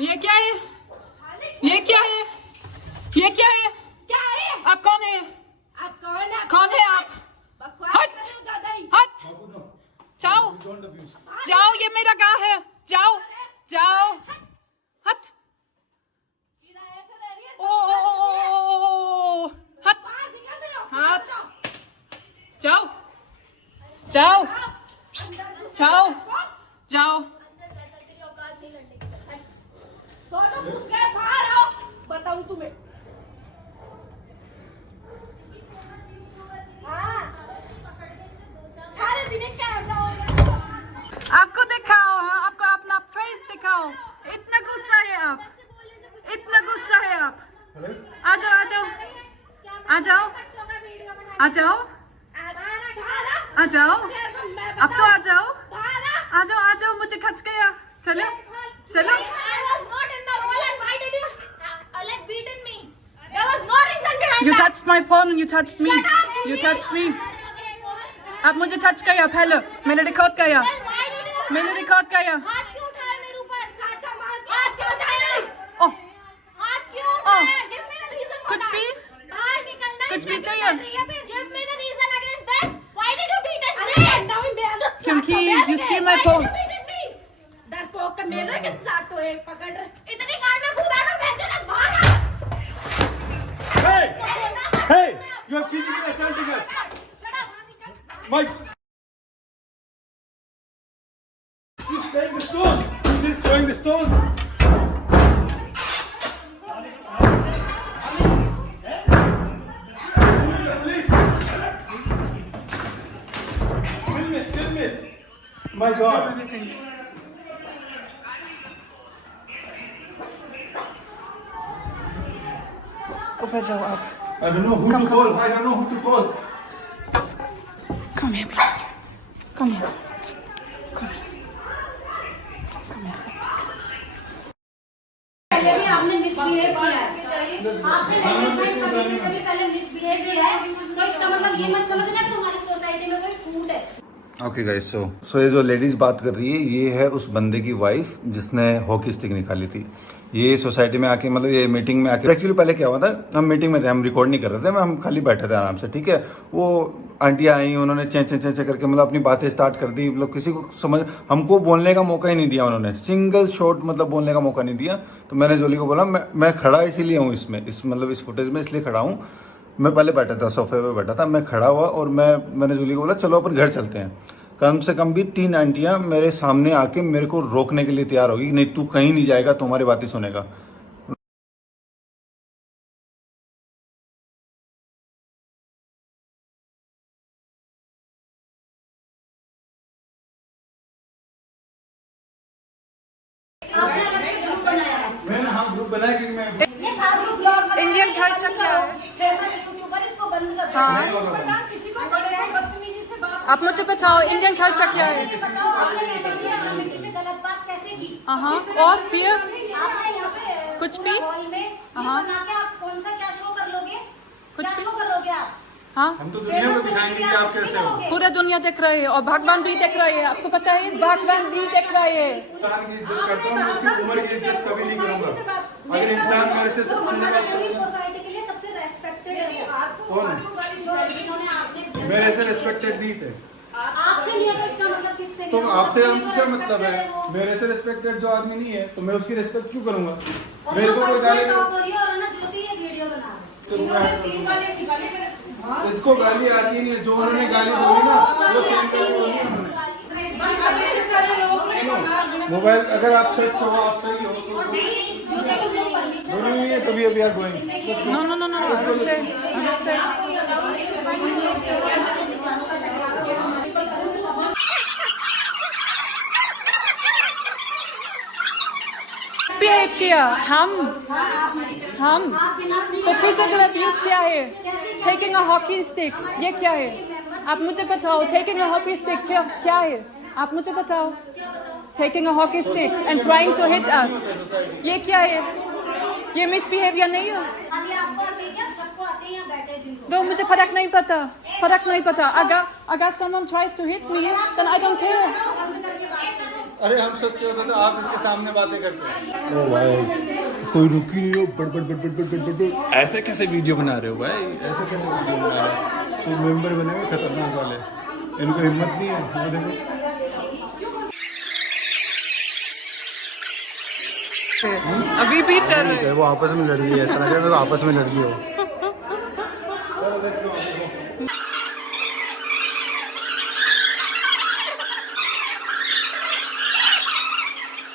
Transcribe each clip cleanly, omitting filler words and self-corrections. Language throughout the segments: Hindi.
ये क्या है? ये क्या है? ये क्या है? क्या है? आप कौन है? आप कौन है? कौन है आप? बकवास हट! कर रहे हो ज्यादा ही। हट! जाओ जाओ, ये मेरा गाँव है। जाओ जाओ, हट! किराए से ले रही है। ओ हट! बाहर निकल रहे हो। हाथ। जाओ। जाओ जाओ अंदर घुस जाओ जाओ। जाओ। दोनों घुस गए, बाहर आओ। बताऊं तुम्हें। हाँ। सारे दिन एक कैमरा हो गया। आपको दिखाओ, हाँ, आपको अपना फेस दिखाओ। इतना गुस्सा है आप, इतना गुस्सा है आप। आ जाओ आ जाओ आ जाओ आ जाओ आ जाओ, अब तो आ जाओ आ जाओ आ जाओ। मुझे खच गया। चलो चलो। You touched my phone and you touched me. You touched me. अब मुझे टच किया पहले, मैंने रिकॉर्ड किया, मैंने रिकॉर्ड किया। हाथ क्यों उठाया मेरे ऊपर? चाटा मार दिया। हाथ क्यों उठाया? ओह, हाथ क्यों उठाया? Give me the reason for कुछ that. भी बाहर निकलना है। कुछ भी चाहिए? Give me the reason against this. Why did you beat it? अरे डाउन बेल। क्योंकि you steal my phone. डरपोक का मेरे के साथ तो एक पकड़ रहे। इतनी कार में कूदा ना भेजो ना बाहर। Hey, you are physically assaulting us. Mike. She's throwing the stone. She's throwing the stone. Police. Film it. My God. ऊपर जाओ आप। I don't know who to call. I don't know who to call. Come here, please. Come here. Come here. Come here, sir. पहले भी आपने मिसबिहेव किया है। आपने मैनेजमेंट कमेटी से भी पहले मिसबिहेव किया है। तो इसका मतलब ये मत समझना कि हमारी सोसाइटी में कोई फूट है। ओके गाइस, सो ये जो लेडीज बात कर रही है ये है उस बंदे की वाइफ जिसने हॉकी स्टिक निकाली थी। ये सोसाइटी में आके, मतलब ये मीटिंग में आके, एक्चुअली पहले क्या हुआ था, हम मीटिंग में थे, हम रिकॉर्ड नहीं कर रहे थे, हम खाली बैठे थे आराम से, ठीक है। वो आंटियाँ आई, उन्होंने चे करके मतलब अपनी बातें स्टार्ट कर दी, मतलब किसी को समझ, हमको बोलने का मौका ही नहीं दिया उन्होंने, सिंगल शॉट मतलब बोलने का मौका नहीं दिया। तो मैंने जोली को बोला मैं खड़ा इसीलिए हूँ इसमें, मतलब इस फुटेज में इसलिए खड़ा हूँ। मैं पहले बैठा था, सोफे पे बैठा था, मैं खड़ा हुआ और मैंने जूली को बोला चलो अपन घर चलते हैं। कम से कम भी 3 आंटियां मेरे सामने आके मेरे को रोकने के लिए तैयार होगी, नहीं तू कहीं नहीं जाएगा, तुम्हारी बातें सुनेगा। मैंने हाँ ग्रुप बनाया क्योंकि मैं इंडियन कल्चर क्या है? फेमस यूट्यूबर, इसको बंद कर दो। हाँ। नहीं होगा। किसी को बदतमीजी से बात आप मुझे बताओ इंडियन कल्चर क्या है? बताओ, आपने हमें किसी गलत बात कैसे की? और फिर आपने यहाँ पे कुछ पूरा भी? हॉल में ये बना के आप कौन सा क्या शो कर लोगे? कुछ क्या भी? शो करोगे आप? हाँ, हम तो दुनिया में दिखाएंगे कि आप कैसे हो। पूरा दुनिया देख रहे हैं और भगवान भी देख रहे हैं, आपको पता है, भगवान भी देख रहे हैं। इंसान की इज्जत करता हूँ, उसकी उम्र की इज्जत कभी नहीं करूँगा। अगर इंसान मेरे से तो सबसे हमारी ज्यादा, पूरी सोसाइटी के लिए सबसे रेस्पेक्टेड है। कौन? जिन्होंने आपने मेरे से रिस्पेक्टेड नहीं थे, आपसे नहीं है तो इसका मतलब किससे नहीं तो है? आपसे सबसे हम क्या मतलब है? respected वो। मेरे से रिस्पेक्टेड जो आदमी नहीं है तो मैं उसकी रिस्पेक्ट क्यों करूँगा? और मेरे ना को कोई personal गाली talk हो रही है और ना ज्योति ये वीडियो बना रही है। इसको गाली आती नहीं है, जो उन्होंने गाली बोली ना वो सेम गाली बोली है उन्होंने। मोबाइल अगर आप सच हो, आप सही हो तो जरूरी है, तभी अभी आप going. No, no, no, no, understand, understand. Misbehave किया हम तो physical abuse क्या है? Taking a hockey stick ये क्या है? आप मुझे बताओ, taking a hockey stick क्या है? आप मुझे बताओ। Taking a hockey stick and trying to hit us ये क्या है? ये misbehavior नहीं है? अभी आपको आते हैं क्या? सबको आते हैं यहाँ बैठे हैं जिनको। तो मुझे फर्क नहीं पता। अगर someone tries to hit me then I don't care। बंद करके बात करो। अरे हम सच्चे होते तो आप इसके सामने बातें करते। ओ भाई कोई रुकी नहीं हो, but but but but but but but ऐसे कैसे वीडियो बना रहे हो भाई, ऐसे कैसे वीडियो बना रहे हो? तो मेंबर बने हुए खतरनाक वाले, इनको हिम्मत नहीं है। वो देखो अभी भी चल रहे हैं। वो आपस में लड़ रही है, ऐसा लग रहा है वो आपस में लड़ रही हो। चलो लेट्स गो।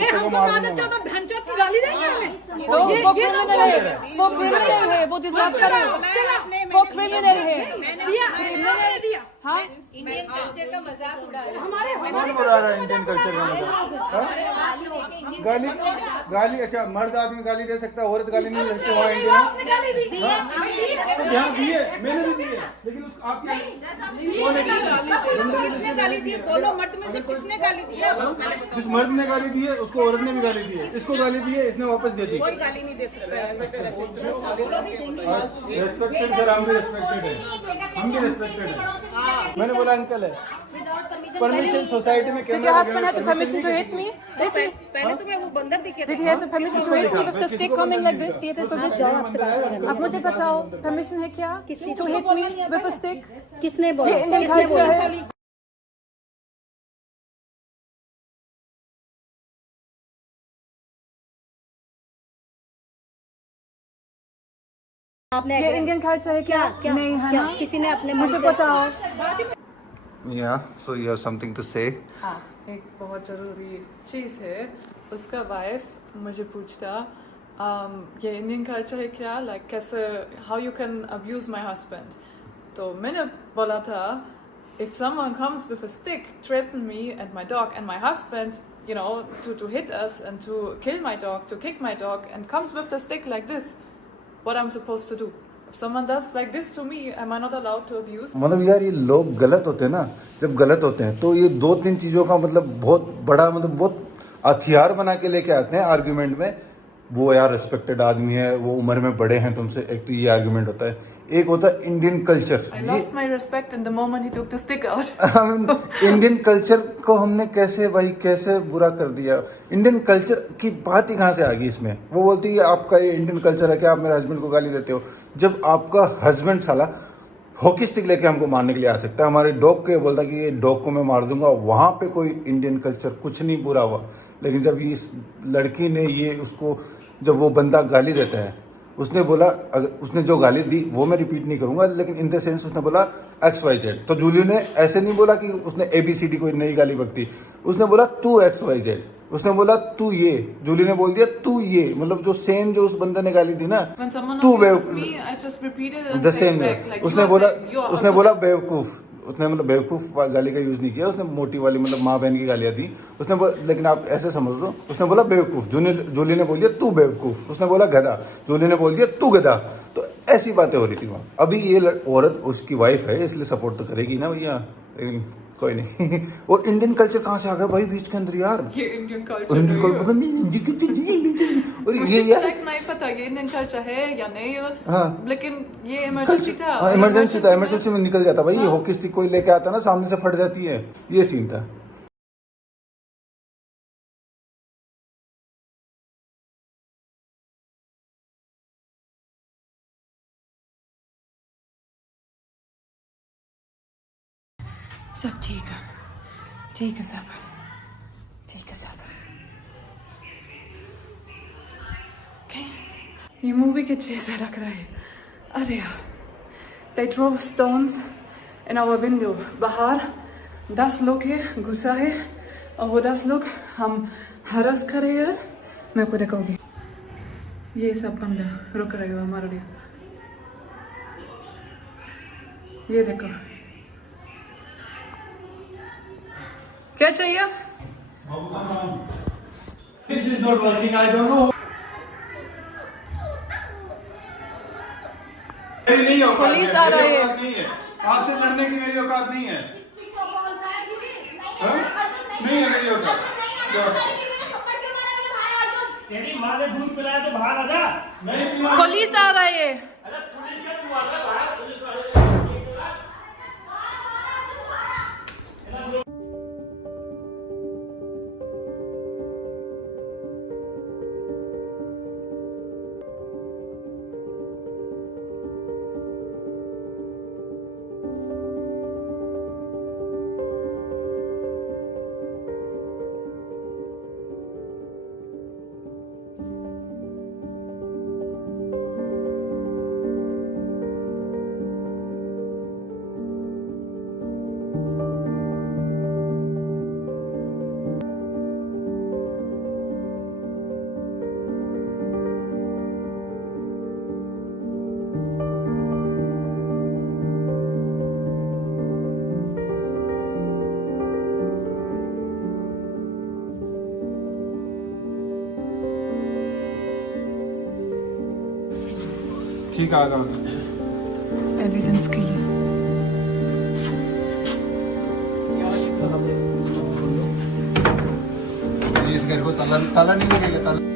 हमको मादर चौदह भैंचोद की गाली देंगे हमें। वो क्रिमिनल है, वो क्रिमिनल है, वो डिजर्व करे, वो क्रिमिनल है। दिया हाँ इंडियन कल्चर का मजाक उड़ा रहे हैं। कौन उड़ा रहा है इंडियन कल्चर का मजाक? गाली गाली अच्छा मर्द आदमी गाली दे सकता है, औरत गाली नहीं दे सकती वहाँ इंडिया में? तो यहाँ दिए, मैंने भी दिए, लेकिन आपके किसने गाली दी? दोनों मर्द में से किसने गाली दी? जिस मर्द ने गाली दी है उसको औरत ने भी गाली दी है, इसको गाली दी है इसने वापस दे दी। कोई गाली नहीं दे सकता। रेस्पेक्टेड सर, हम भी रेस्पेक्टेड है, हम भी रेस्पेक्टेड है। मैंने बोला अंकल है। परमिशन सोसाइटी में Did your husband have the permission to hit me? Did he? पहले तो मैं वो बंदर दिखे Did he have the permission to hit me with the stick coming like this? दिए थे permission? अब मुझे बताओ permission है क्या? To hit me with a stick? किसने ये बोला? इंडियन कल्चर है। आपने ये इंडियन कल्चर है क्या? क्या नहीं है क्या ना? किसी ने अपने मुझे बताओ। Yeah, so you have something to say? हाँ, एक बहुत ज़रूरी चीज़ है। उसका वाइफ मुझे पूछता ये इंडियन कल्चर है क्या, लाइक कैसे how you can abuse my husband. तो मैंने बोला था if someone comes with a stick, threaten me and my dog and my husband, you know, to hit us and to kill my dog, to kick my dog, and comes with the stick like this, what I'm supposed to do? If someone does like this to me, am I not allowed to abuse? मतलब यार ये लोग गलत होते हैं ना, जब गलत होते हैं तो ये दो तीन चीज़ों का मतलब बहुत बड़ा मतलब बहुत हथियार बना के लेके आते हैं आर्ग्यूमेंट में। वो यार रिस्पेक्टेड आदमी है, वो उम्र में बड़े हैं तुमसे, एक तो ये आर्ग्यूमेंट होता है। एक होता है Indian culture. I lost my respect in the moment he took the stick out. Indian culture को हमने कैसे भाई कैसे बुरा कर दिया। इंडियन कल्चर की बात ही कहाँ से आ गई इसमें? वो बोलती है आपका ये इंडियन कल्चर है क्या, आप मेरे हस्बैंड को गाली देते हो? जब आपका हस्बैंड साला हॉकी स्टिक लेके हमको मारने के लिए आ सकता है, हमारे डॉग को ये बोलता कि ये डॉग को मैं मार दूंगा, वहाँ पे कोई इंडियन कल्चर कुछ नहीं बुरा हुआ। लेकिन जब इस लड़की ने ये उसको जब वो बंदा गाली देता है, उसने बोला अगर उसने जो गाली दी वो मैं रिपीट नहीं करूंगा, लेकिन इन द सेंस उसने बोला XYZ। तो जूली ने ऐसे नहीं बोला कि उसने ABCD कोई नई गाली बकती, उसने बोला तू XYZ, उसने बोला तू ये, जूली ने बोल दिया तू ये, मतलब जो सेम जो उस बंदे ने गाली दी ना, When someone तू abuses me, I just repeated it and the said same back, like उसने you are बोला saying, you are उसने also बोला बेवकूफ़, उसने मतलब बेवकूफ़ गाली का यूज़ नहीं किया, उसने मोटी वाली मतलब माँ बहन की गालियाँ दी उसने लेकिन आप ऐसे समझ लो उसने बोला बेवकूफ़, जूली ने बोल दिया तू बेवकूफ़, उसने बोला गधा, जूली ने बोल दिया तू गधा। तो ऐसी बातें हो रही थी वहाँ। अभी ये औरत उसकी वाइफ है इसलिए सपोर्ट तो करेगी ना भैया, लेकिन कोई नहीं। और इंडियन कल्चर कहाँ से आ गया भाई बीच के अंदर यार? ये इंडियन कल्चर इंडियन नहीं है। कल्चर और मुझे ये यार नहीं पता ये इंडियन कल्चर है या नहीं, हाँ। लेकिन ये इमरजेंसी था। हाँ इमरजेंसी था, इमरजेंसी में निकल जाता भाई। ये हॉकी स्टिक कोई लेके आता ना सामने से फट जाती है, ये सीन था। सब ठीक है सब ठीक है सब। Okay. ये मूवी के जैसा लग रहा है। अरे यार, they throw stones in our window। बाहर 10 लोग है, गुस्सा है, और वो 10 लोग हम हरस कर रहे हैं। मैं को देखोगी ये सब बंदा रुक रहे हो हमारे लिए। ये देखो क्या चाहिए? This is not working, I don't know. मेरी नहीं औकात पुलिस आ रही है। नहीं है, आपसे लड़ने की मेरी औकात नहीं है। हाँ? नहीं है मेरी औकात। तेरी माँ ने दूध पिलाया तो बाहर आ जा। नहीं पिला। पुलिस आ रही है। अरे पुलिस क्या तू आ रहा है बाहर, पुलिस वाले ठीक आ गया एविडेंस के लिए। इस घर को ताला ताला नहीं लगेगा ताला